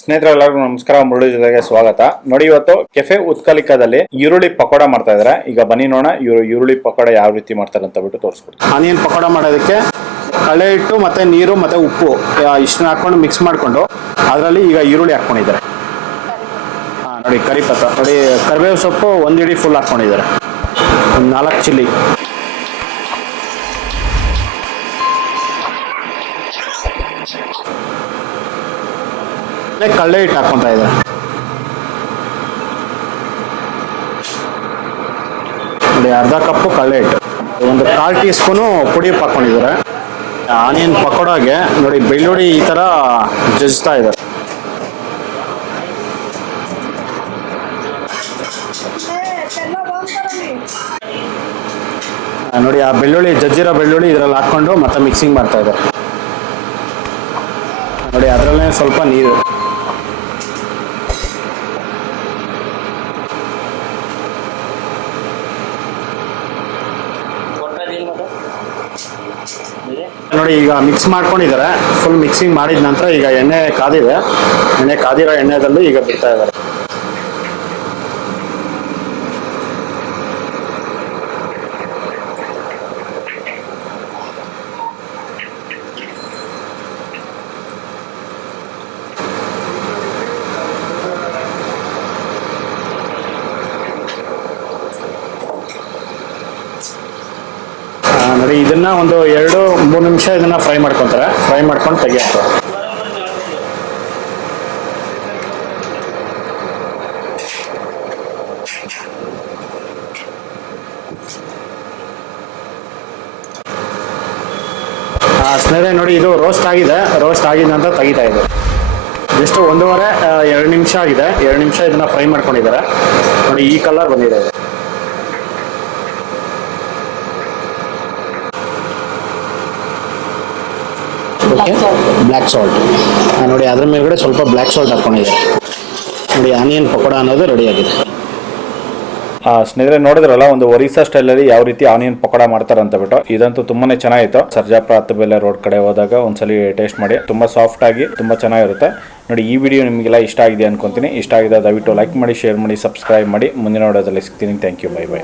ಸ್ನೇಹಿತರೆಲ್ಲರಿಗೂ ನಮಸ್ಕಾರ. ಮುರಳಿ ಜೊತೆಗೆ ಸ್ವಾಗತ. ನೋಡಿ, ಇವತ್ತು ಕೆಫೆ ಉತ್ಕಲಿಕದಲ್ಲಿ ಈರುಳ್ಳಿ ಪಕೋಡ ಮಾಡ್ತಾ ಇದಾರೆ. ಈಗ ಬನ್ನಿ ನೋಡೋಣ ಈರುಳ್ಳಿ ಪಕೋಡ ಯಾವ ರೀತಿ ಮಾಡ್ತಾರೆ ಅಂತ ಬಿಟ್ಟು ತೋರಿಸ್ಕೊಡ್ತೀನಿ. ಆನಿಯನ್ ಪಕೋಡ ಮಾಡೋದಕ್ಕೆ ಕಳೆ ಹಿಟ್ಟು ಮತ್ತೆ ನೀರು ಮತ್ತೆ ಉಪ್ಪು ಇಷ್ಟನ್ನ ಹಾಕೊಂಡು ಮಿಕ್ಸ್ ಮಾಡಿಕೊಂಡು ಅದರಲ್ಲಿ ಈಗ ಈರುಳ್ಳಿ ಹಾಕೊಂಡಿದ್ದಾರೆ. ನೋಡಿ, ಕರಿಪತ್ತ ನೋಡಿ, ಕರಿಬೇವು ಸೊಪ್ಪು ಒಂದು ಹಿಡಿ ಫುಲ್ ಹಾಕೊಂಡಿದ್ದಾರೆ. ಒಂದು 4 ಚಿಲ್ಲಿ, ಕಳ್ಳೆ ಹಿಟ್ಟು ಹಾಕೊಂತ ಇದ್ದಾರೆ. ನೋಡಿ, ಅರ್ಧ ಕಪ್ಪು ಕಳ್ಳೆ ಹಿಟ್ಟು, ಒಂದು 1/4 ಟೀ ಸ್ಪೂನು ಪುಡಿ ಹಾಕೊಂಡಿದ್ದಾರೆ. ಆನಿಯನ್ ಪಕೋಡಾಗೆ ನೋಡಿ ಬೆಳ್ಳುಳ್ಳಿ ಈ ತರ ಜಜ್ತಾ ಇದ್ದಾರೆ. ನೋಡಿ, ಆ ಬೆಳ್ಳುಳ್ಳಿ ಜಜ್ಜಿರೋ ಬೆಳ್ಳುಳ್ಳಿ ಇದರಲ್ಲಿ ಹಾಕೊಂಡು ಮತ್ತೆ ಮಿಕ್ಸಿಂಗ್ ಮಾಡ್ತಾ ಇದ್ದಾರೆ. ನೋಡಿ, ಅದರಲ್ಲೇ ಸ್ವಲ್ಪ ನೀರು, ನೋಡಿ ಈಗ ಮಿಕ್ಸ್ ಮಾಡ್ಕೊಂಡಿದ್ದಾರೆ. ಫುಲ್ ಮಿಕ್ಸಿಂಗ್ ಮಾಡಿದ ನಂತರ ಈಗ ಎಣ್ಣೆ ಕಾದಿದೆ. ಎಣ್ಣೆ ಕಾದಿರೋ ಎಣ್ಣೆದಲ್ಲಿ ಈಗ ಬಿಡ್ತಾ ಇದ್ದಾರೆ. ನೋಡಿ, ಇದನ್ನ ಒಂದು 2-3 ನಿಮಿಷ ಇದನ್ನ ಫ್ರೈ ಮಾಡ್ಕೊತಾರೆ. ಫ್ರೈ ಮಾಡ್ಕೊಂಡು ತೆಗಿತಾರೆ. ಸ್ನೇಹಿತರೆ ನೋಡಿ, ಇದು ರೋಸ್ಟ್ ಆಗಿದೆ. ರೋಸ್ಟ್ ಆಗಿದ ನಂತರ ತೆಗಿತಾ ಇದೆ. ಜಸ್ಟ್ 1.5-2 ನಿಮಿಷ ಆಗಿದೆ. 2 ನಿಮಿಷ ಇದನ್ನ ಫ್ರೈ ಮಾಡ್ಕೊಂಡಿದ್ದಾರೆ. ನೋಡಿ, ಈ ಕಲರ್ ಬಂದಿದೆ. ಬ್ಲ್ಯಾಕ್ ಸಾಲ್ಟ್ ನೋಡಿ, ಅದ್ರ ಮೇಲ್ಗಡೆ ಸ್ವಲ್ಪ ಬ್ಲ್ಯಾಕ್ ಸಾಲ್ಟ್ ಹಾಕೊಂಡಿದ್ದಾರೆ. ನೋಡಿ, ಆನಿಯನ್ ಪಕೋಡ ಅನ್ನೋದು ರೆಡಿ ಆಗಿದೆ. ಸ್ನೇಹಿತರೆ ನೋಡಿದ್ರಲ್ಲ, ಒಂದು ಒರಿಸ್ಸಾ ಸ್ಟೈಲಲ್ಲಿ ಯಾವ ರೀತಿ ಆನಿಯನ್ ಪಕೋಡ ಮಾಡ್ತಾರೆ ಅಂತ ಬಿಟ್ಟು. ಇದಂತೂ ತುಂಬಾನೇ ಚೆನ್ನಾಗಿತ್ತು. ಸರ್ಜಾಪುರ ಹತ್ತುಬೆಲೆ ರೋಡ್ ಕಡೆ ಹೋದಾಗ ಒಂದ್ಸಲಿ ಟೇಸ್ಟ್ ಮಾಡಿ. ತುಂಬಾ ಸಾಫ್ಟ್ ಆಗಿ ತುಂಬಾ ಚೆನ್ನಾಗಿರುತ್ತೆ. ನೋಡಿ, ಈ ವಿಡಿಯೋ ನಿಮಗೆಲ್ಲ ಇಷ್ಟ ಆಗಿದೆ ಅನ್ಕೊಂತೀನಿ. ಇಷ್ಟ ಆಗಿದೆ ದಯವಿಟ್ಟು ಲೈಕ್ ಮಾಡಿ, ಶೇರ್ ಮಾಡಿ, ಸಬ್ಸ್ಕ್ರೈಬ್ ಮಾಡಿ. ಮುಂದಿನ ವಿಡಿಯೋದಲ್ಲಿ ಸಿಗ್ತೀನಿ. Thank you. Bye by.